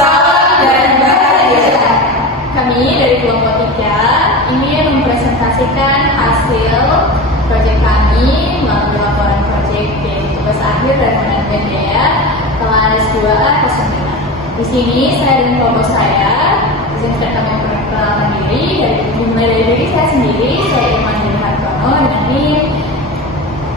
Salam dan bahagia. Kami dari kelompok 3 ingin mempresentasikan hasil proyek kami melalui laporan proyek yaitu tugas akhir dari manajemen biaya kelas 2A kelas 9. Di sini saya dan kelompok saya izinkan kami memperkenalkan diri. Dimulai dari diri saya sendiri, saya Iman Hartono dengan NIM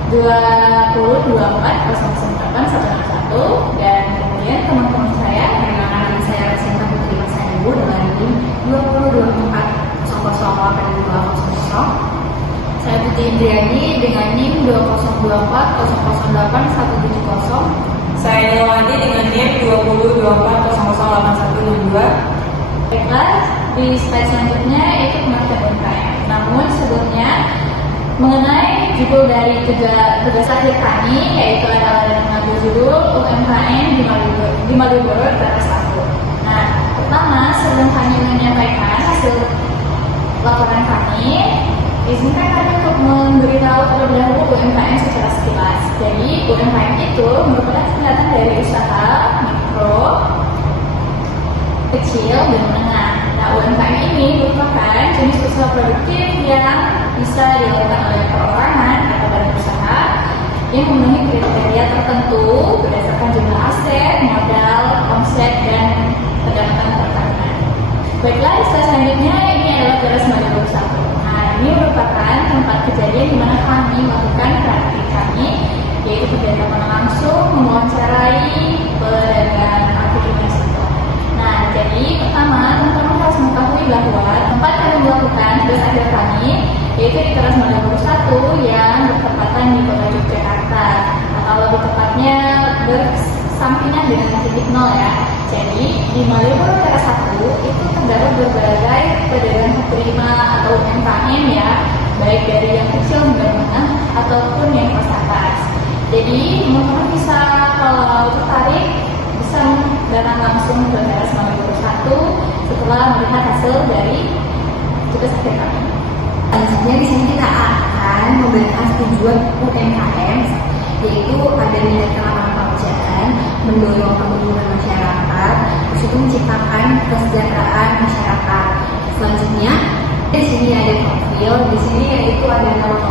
20240811 dan kemudian teman-teman saya Perkenalkan saya Resinta Putri Masayu dengan NIM 2024082200. Saya Putri Indriani dengan NIM 2024008170. Saya Nilwandi dengan NIM 2024008162. Baiklah, di slide selanjutnya itu pengertian UMKM. Namun sebelumnya mengenai judul dari tugas akhir kami yaitu adalah dengan mengambil judul UMKM di Malioboro kelas 1. Nah, pertama sebelum kami menyampaikan hasil laporan kami, izinkan kami untuk memberitahu terlebih dahulu UMKM secara sekilas. Jadi UMKM itu merupakan singkatan dari usaha mikro, kecil, dan menengah. Nah, UMKM ini merupakan jenis usaha produktif yang bisa dilakukan oleh perorangan atau badan usaha yang memenuhi kriteria tertentu berdasarkan jumlah aset, modal, omset, dan pendapatan per tahunan. Baiklah, slide selanjutnya ini adalah kelas Malioboro 1. Nah, ini merupakan tempat kejadian di mana kami melakukan praktik kami, yaitu kegiatan langsung mewawancarai pedagang aktivitas itu. Nah, jadi pertama teman-teman harus mengetahui bahwa tempat kami melakukan tugas akhir kami yaitu di Teras Malioboro 1 yang bertepatan di Kota Yogyakarta, atau lebih tepatnya bersampingan dengan titik nol ya. Jadi di Malioboro Teras 1 itu terdapat berbagai pedagang kaki lima atau UMKM ya, baik dari yang kecil hingga menengah ataupun yang kelas atas. Jadi teman-teman bisa kalau tertarik bisa datang langsung ke Teras Malioboro 1 setelah melihat hasil dari tugas akhir kami. Selanjutnya di sini kita akan membahas tujuan UMKM, yaitu ada meningkatkan lapangan pekerjaan, mendorong pembangunan masyarakat, terus itu menciptakan kesejahteraan masyarakat. Selanjutnya di sini ada profil, di sini yaitu ada nama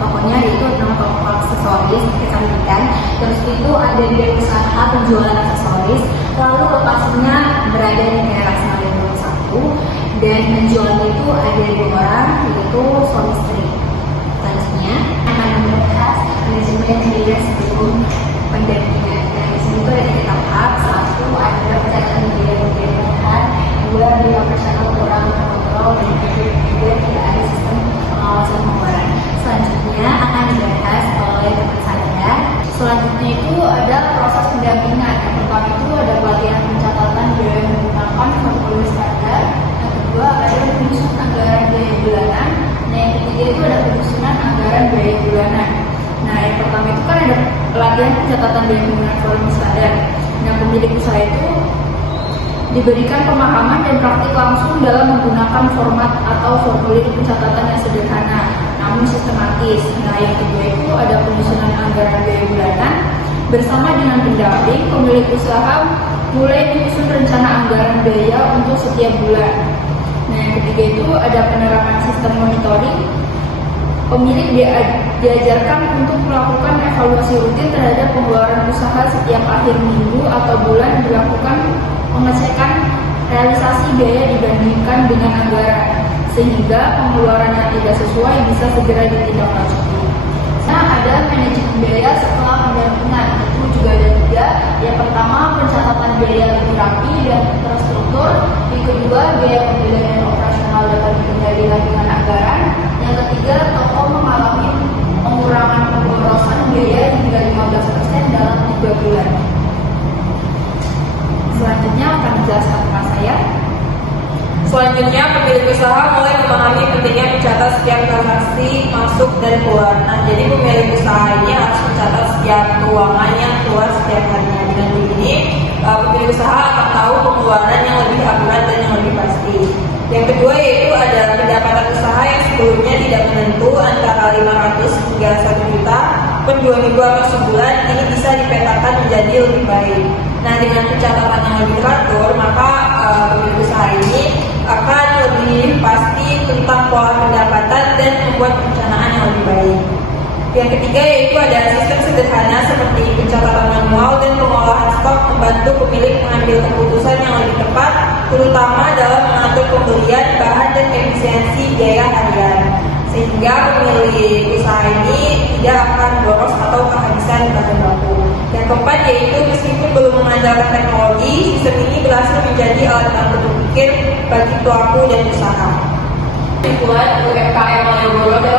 tokonya yaitu nama toko aksesoris kecantikan, terus itu ada bidang usaha penjualan aksesoris, lalu lokasinya berada di daerah Malioboro 1 dan penjualnya itu ada 2 orang yaitu suami istri. Selanjutnya akan membahas manajemen biaya sebelum pendampingan. Nah, di sini itu ada 3 tahap. 1 adalah pencatatan biaya pembiayaan, 2 adalah operasional kurang terkontrol, dan 3 tidak ada sistem pengawasan pengeluaran. Selanjutnya akan dibahas oleh teman saya. Selanjutnya itu ada proses pendampingan. Yang pertama itu ada pelatihan pencatatan biaya menggunakan formulir standar. Yang kedua ada penyusunan anggaran biaya bulanan. Nah, yang ketiga itu ada penyusunan anggaran biaya bulanan. Nah, yang pertama itu kan ada pelatihan pencatatan biaya menggunakan formulir standar. Nah, pemilik usaha itu diberikan pemahaman dan praktik langsung dalam menggunakan format atau formulir pencatatan yang sederhana namun sistematis. Nah, yang kedua itu ada penyusunan anggaran biaya bulanan. Bersama dengan pendamping, pemilik usaha mulai menyusun rencana anggaran biaya untuk setiap bulan. Nah, yang ketiga itu ada penerapan sistem monitoring. Pemilik diajarkan untuk melakukan evaluasi rutin terhadap pengeluaran usaha setiap akhir minggu atau bulan, dilakukan pengecekan realisasi biaya dibandingkan dengan anggaran, sehingga pengeluaran yang tidak sesuai bisa segera ditindaklanjuti. Nah, ada manajemen biaya setelah pendampingan, itu juga ada 3. Yang pertama, pencatatan biaya lebih rapi dan terstruktur. Yang kedua, biaya pembelian dan operasional dapat dikendalikan dengan anggaran. Yang ketiga, toko mengalami pengurangan pemborosan biaya hingga 15% dalam 3 bulan. Selanjutnya akan dijelaskan teman saya. Selanjutnya, pemilik usaha mulai memahami pentingnya mencatat setiap transaksi masuk dan keluar. Nah, jadi pemilik usaha ini harus mencatat setiap keuangan yang keluar setiap harinya. Dengan begini, pemilik usaha akan tahu pengeluaran yang lebih akurat dan yang lebih pasti. Yang kedua yaitu ada pendapatan usaha yang sebelumnya tidak menentu antara 500 hingga 1 juta per 2 minggu atau sebulan, ini bisa dipetakan menjadi lebih baik. Nah, dengan pencatatan yang lebih teratur, maka Yang ketiga yaitu ada sistem sederhana seperti pencatatan manual dan pengolahan stok membantu pemilik mengambil keputusan yang lebih tepat, terutama dalam mengatur pembelian bahan dan efisiensi biaya harian, sehingga pemilik usaha ini tidak akan boros atau kehabisan bahan baku. Yang keempat yaitu meskipun belum mengandalkan teknologi, sistem ini berhasil menjadi alat bantu berpikir bagi pelaku dan usaha. Tujuan UMKM Malioboro